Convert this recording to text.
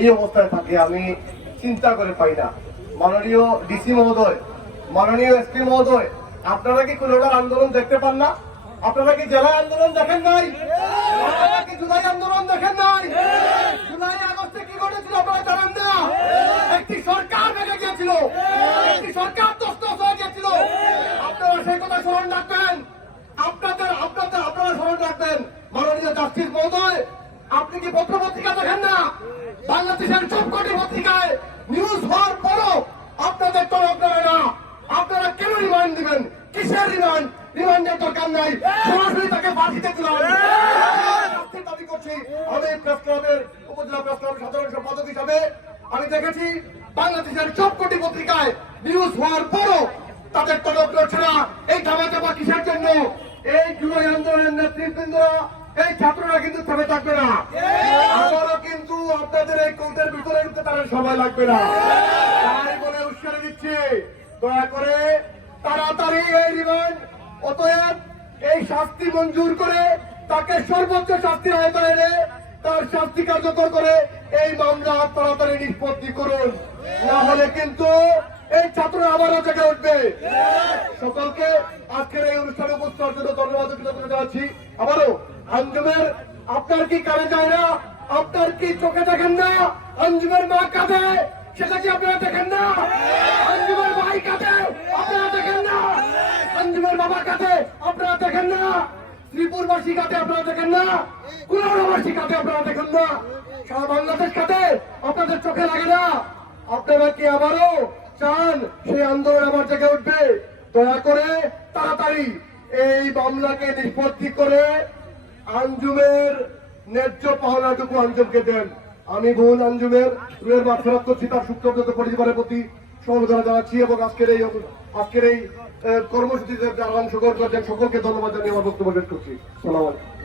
এই অবস্থায় থাকে, আমি চিন্তা করে পাই না। মাননীয় ডিসি মহোদয়, মাননীয় এসপি মহোদয়, আপনারা কি কোনোটার আন্দোলন দেখতে পান না? আপনারা কি জেলা আন্দোলন দেখেন নাই? কি জুলাই আন্দোলন দেখেন নাই? জুলাই আগস্টে কি ঘটেছিল আপনারা জানেন না? একটি সরকার ভেঙে গিয়েছিল। একটি সরকার তস্ত হয়ে গিয়েছিল। আপনারা সেই কথা স্মরণ রাখবেন। আপনাদের আপনাদের, আপনারা স্মরণ রাখবেন। মাননীয় জাস্টিস মহোদয়, আপনি কি পত্র পত্রিকা দেখেন না? বাংলাদেশের সবকটি পত্রিকায় নিউজ হওয়ার পরও আপনাদের তরফ দেবে না। আপনারা কেন রিমান্ড দিবেন? কিসের রিমান্ড রিমান্ডের দরকার নাই। সরাসরি তাকে দাবি করছি। আমি প্রেস ক্লাবের উপজেলা প্রেস ক্লাবের সাধারণ সম্পাদক হিসাবে আমি দেখেছি, বাংলাদেশের সবকটি পত্রিকায় নিউজ হওয়ার পরও তাদের না। এই ধামা চাপা কিসের জন্য? এই আন্দোলনের নেতৃবৃন্দরা, এই ছাত্ররা কিন্তু থেমে থাকবে না আবারও কিন্তু আপনাদের এই কোর্টের তাদের সময় লাগবে না। তাই বলে উস্কারে দিচ্ছি। দয়া করে তাড়াতাড়ি এই রিমান্ড, অতএব এই শাস্তি মঞ্জুর করে তাকে সর্বোচ্চ শাস্তির এনে তার শাস্তি কার্যকর করে এই মামলা তাড়াতাড়ি নিষ্পত্তি করুন। না হলে কিন্তু এই ছাত্ররা আবারও জেগে উঠবে। সকলকে আজকের এই অনুষ্ঠানে উপস্থিত জন্য ধন্যবাদ জানাচ্ছি। আবারও, আঞ্জুমের, আপনার কি কানে যায় না? আপনার কি চোখে দেখেন না? আঞ্জুমের মা কাঁদে। সেটা কি আপনারা দেখেন না? আঞ্জুমের ভাই কাঁদে। আপনারা দেখেন না? আঞ্জুমের বাবা কাঁদে। আপনারা দেখেন না? শ্রীপুরবাসী কাঁদে। আপনারা দেখেন না? কুলাউড়াবাসী কাঁদে। আপনারা দেখেন না? সারা বাংলাদেশ কাঁদে। আপনাদের চোখে লাগে না? আপনারা কি আবারও চান সেই আন্দোলন আমার জেগে উঠবে? দয়া করে তাড়াতাড়ি এই মামলাকে নিষ্পত্তি করে আঞ্জুমের ন্যায্য পাওনাটুকু আঞ্জুমকে দেন। আমি বহুল আঞ্জুমের রুয়ের বার্তালাপ করছি, তার সুক্রব্রত পরিবারের প্রতি সমবেদনা জানাচ্ছি এবং আজকের এই আজকের এই কর্মসূচিতে যারা অংশগ্রহণ সকলকে ধন্যবাদ জানিয়ে আমার বক্তব্য শেষ করছি। সালাম আলাইকুম।